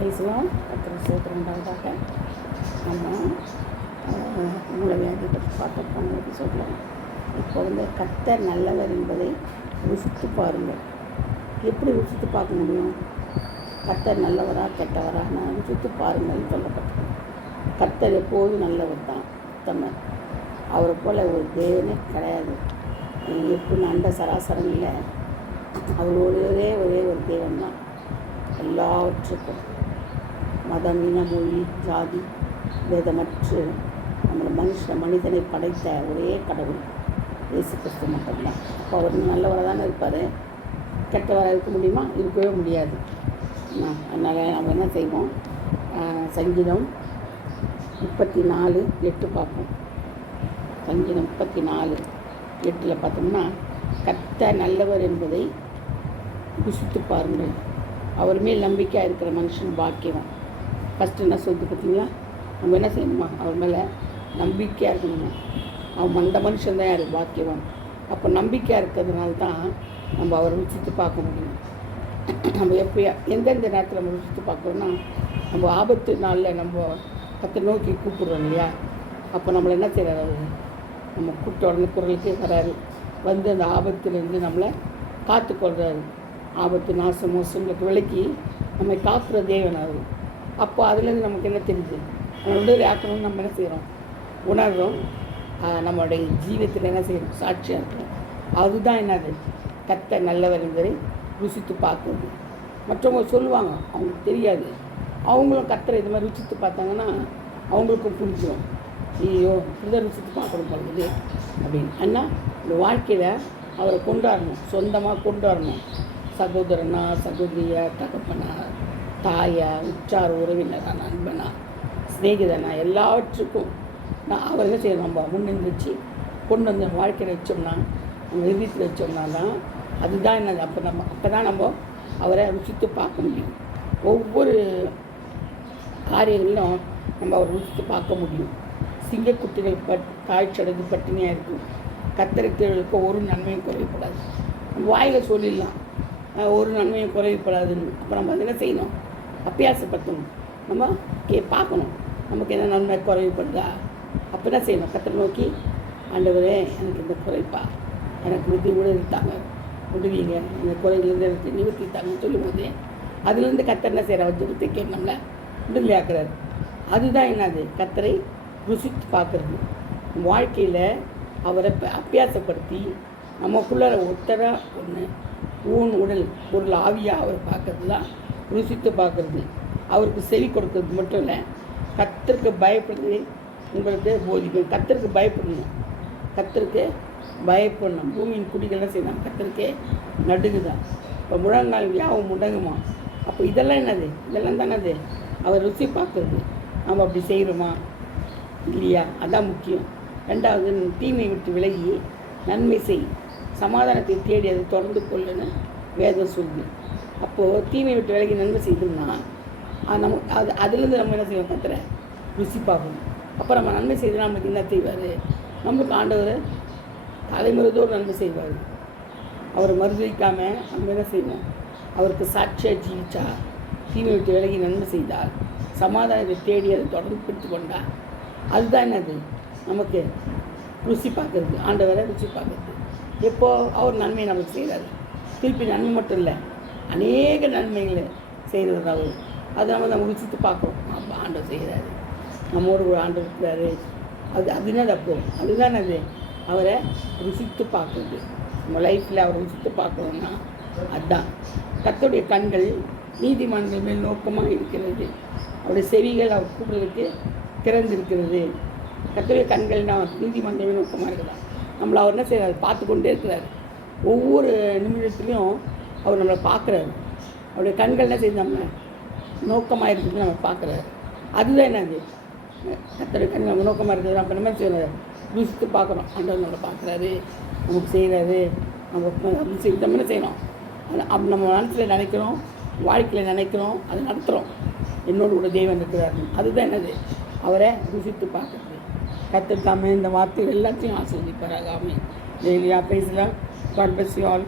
பேசுவோம். கர்த்தர் ஸ்தோத்திரம் உண்டாவதாக. நம்ம மூலவியாதி பற்றி பார்க்க போன எபிசோடில் இப்போ கர்த்தர் நல்லவர் என்பதை ருசித்து பாருங்கள். எப்படி ருசித்து பார்க்க முடியும்? கர்த்தர் நல்லவரா கெட்டவரா நான் ருசித்து பாருங்கள் சொல்லப்பட்டது. கர்த்தர் எப்போதும் நல்லவர் தான், உத்தமர். அவரை போல் ஒரு தேவனே கிடையாது. எப்படி அண்ட சராசரமில்லை, அவர் ஒரே ஒரு தேவன் தான். எல்லாவற்றுக்கும் மதம், இன, மொழி, ஜாதி வேதமற்று மனிதனை படைத்த ஒரே கடவுள் இயேசு கிறிஸ்து மட்டும்தான். அப்போ அவர் நல்லவராக தானே இருப்பார். கெட்டவராக இருக்க முடியுமா? இருக்கவே முடியாது. அதனால் நம்ம என்ன செய்வோம்? சங்கீதம் 34:8 பார்ப்போம். சங்கீதம் 34:8 பார்த்தோம்னா, கர்த்தர் நல்லவர் என்பதை ருசித்து பாருங்கள், அவர் மேல் நம்பிக்கையாக இருக்கிற மனுஷன் பாக்கியவன். ஃபஸ்ட்டு என்ன சொல்லுது பார்த்தீங்களா? நம்ம என்ன செய்யணுமா? அவர் மேலே நம்பிக்கையாக இருக்கணுமா? அந்த மனுஷன் தான் யார்? பாக்கியவன். அப்போ நம்பிக்கையாக இருக்கிறதுனால தான் நம்ம அவரை ருசித்து பார்க்க முடியும். நம்ம எந்தெந்த நேரத்தில் நம்ம ருசித்து பார்க்குறோன்னா, நம்ம ஆபத்து நாளில் நம்ம கர்த்தரை நோக்கி கூப்பிடுறோம் இல்லையா? அப்போ நம்மளை என்ன செய்கிறாரு? நம்ம கூப்பிட்ட உடனே குரலுக்கே வராரு, வந்து அந்த ஆபத்துலேருந்து நம்மளை காத்துக்கொள்கிறாரு. ஆபத்து, நாசம், மோசங்களுக்கு விலக்கி நம்மை காக்குற தேவன் அவர். அப்போ அதுலேருந்து நமக்கு என்ன தெரியுது? நம்ம விடுதலை ஆக்கணும்னு நம்ம என்ன செய்கிறோம்? உணர்கிறோம். நம்மளுடைய ஜீவியத்தில் என்ன செய்யணும்? சாட்சியாக இருக்கிறோம். அதுதான் என்னது? கர்த்தர் நல்லவர் என்பதை ருசித்து பார்க்குறது. மற்றவங்க சொல்லுவாங்க, அவங்களுக்கு தெரியாது. அவங்களும் கர்த்தரை இது மாதிரி ருசித்து பார்த்தாங்கன்னா அவங்களுக்கும் பிடிக்கும். ஐயோ, இப்படிதான் ருசித்து பார்க்கணும் போகிறது அப்படின்னு. ஆனால் இந்த வாழ்க்கையில் அவரை கொண்டாடணும், சொந்தமாக கொண்டாடணும். சகோதரனா, சகோதரியா, தகப்பனா, தாயா, உற்றார் உறவினரா, நண்பனா, சிநேகிதனா, எல்லாவற்றுக்கும் அவர் என்ன செய்யணும்? நம்ம முன்னெந்திரிச்சு கொண்டு வந்து வாழ்க்கையில் வச்சோம்னா, நம்ம இறுதியில் வச்சோம்னா தான் அதுதான் என்னது? அப்போ தான் நம்ம அவரை ருசித்து பார்க்க முடியும். ஒவ்வொரு காரியங்களிலும் நம்ம அவரை ருசித்து பார்க்க முடியும். சிங்கக்குட்டிகள் காய்ச்சடைந்து பட்டினியாக இருக்கும். கத்தரித்தவர்களுக்கு ஒரு நன்மையும் குறையப்படாது. வாயில் சொல்லிடலாம், ஒரு நன்மையும் குறையப்படாதுன்னு. அப்போ நம்ம அதை என்ன செய்யணும்? அபியாசப்படுத்தணும். நம்ம பார்க்கணும், நமக்கு என்ன நன்மை குறையப்படுதா. அப்போ என்ன செய்யணும்? கத்தரை நோக்கி, ஆண்டவரே எனக்கு இந்த குறைப்பா, எனக்கு விடுவித்தாங்க, விடுவீங்க, இந்த குறையிலேருந்து எனக்கு நிவர்த்தித்தாங்கன்னு சொல்லும்போது அதுலேருந்து கத்தர் என்ன செய்கிற ஜெபத்தை கேட்டு நம்மளை விடுதலையாக்குறாரு. அதுதான் என்னது? கத்தரை ருசித்து பார்க்குறது. வாழ்க்கையில் அவரை அபியாசப்படுத்தி நமக்குள்ளே ஒத்தராக ஒன்று ஊன் உடல் பொருள் ஆவியாக அவரை பார்க்கறது தான் ருசித்து பார்க்குறது. அவருக்கு செவி கொடுக்கறது மட்டும் இல்லை, கர்த்தருக்கு பயப்படுறது உங்களுக்கு போதிக்கும். கர்த்தருக்கு பயப்படணும், கர்த்தருக்கு பயப்படணும். பூமியின் குடிகள்லாம் செய்யலாம், கர்த்தருக்கே நடுங்குதான். இப்போ முழங்கால் யாவும் முடங்குமா? அப்போ இதெல்லாம் என்னது? இதெல்லாம் தானது அவர் ருசி பார்க்குறது. நம்ம அப்படி செய்கிறோமா இல்லையா? அதான் முக்கியம். ரெண்டாவது, தீமை விட்டு விலகி நன்மை செய், சமாதானத்தை தேடி அதை தொடர்ந்து கொள்ளுன்னு வேதம் சொல்லுது. அப்போது தீமை விட்டு விலகி நன்மை செய்தோம்னா அதுலேருந்து நம்ம என்ன செய்வோம்? கர்த்தரை ருசி பார்க்கணும். அப்போ நம்ம நன்மை செய்தோம்னா நம்மளுக்கு என்ன செய்வார்? நம்மளுக்கு ஆண்டவர் தலைமுறைதோடு நன்மை செய்வார். அவரை மறுதளிக்காமல் நம்ம என்ன செய்வோம்? அவருக்கு சாட்சியாக ஜீவிச்சா, தீமை விட்டு விலகி நன்மை செய்தால், சமாதானத்தை தேடி அதை தொடர்ந்து பிடித்து கொண்டால், அதுதான் என்னது? நமக்கு ருசி பார்க்குறது, ஆண்டவரை ருசி பார்க்குறது. எப்போது? அவர் நன்மை நமக்கு செய்கிறாரு. திருப்பி நன்மை மட்டும் இல்லை, அநேக நன்மைகளை செய்கிறது அவர். அதை நம்ம ருசித்து பார்க்குறோம். அப்போ ஆண்டவர் செய்கிறாரு, நம்மோடு ஒரு ஆண்டவர் இருக்கிறாரு. அதுதான் அப்போ அதுதான் அது அவரை ருசித்து பார்க்குறது. நம்ம லைஃப்பில் அவரை ருசித்து பார்க்கணுன்னா அதுதான். கர்த்தருடைய கண்கள் நீதிமான்கள் மேல் நோக்கமாக இருக்கிறது, அவருடைய செவிகள் அவர் கூப்பிடுறதுக்கு திறந்திருக்கிறது. கர்த்தருடைய கண்கள்னா நீதிமான்கள் மேல் நோக்கமாக இருக்குதான். நம்மளை அவர் என்ன செய்கிறார்? பார்த்து கொண்டே இருக்கிறார். ஒவ்வொரு நிமிடத்துலையும் அவர் நம்மளை பார்க்குறாரு. அவருடைய கண்கள் என்ன செய்யுது? நம்ம நோக்கமாக இருக்குது, நம்ம பார்க்குறாரு. அதுதான் என்னது? கர்த்தருடைய கண்கள் நம்ம நோக்கமாக இருக்குது. அப்போ நம்ம செய்யணும்? ருசித்து பார்க்குறோம். ஆண்டவர் நம்மளை பார்க்குறாரு, நமக்கு செய்கிறாரு. நம்ம என்ன செய்யணும்? நம்ம மனசில் நினைக்கிறோம், வாழ்க்கையில் நினைக்கிறோம், அதை நடத்துகிறோம். என்னோடு கூட தெய்வம் இருக்கிறாரு. அதுதான் என்னது? அவரை ருசித்து பார்க்குறது. கர்த்தர் தாமே இந்த வார்த்தைகள் எல்லாத்தையும் ஆசீர்வதிப்பாராக. ஆமென். டெய்லியாக பேசலாம். God bless you all.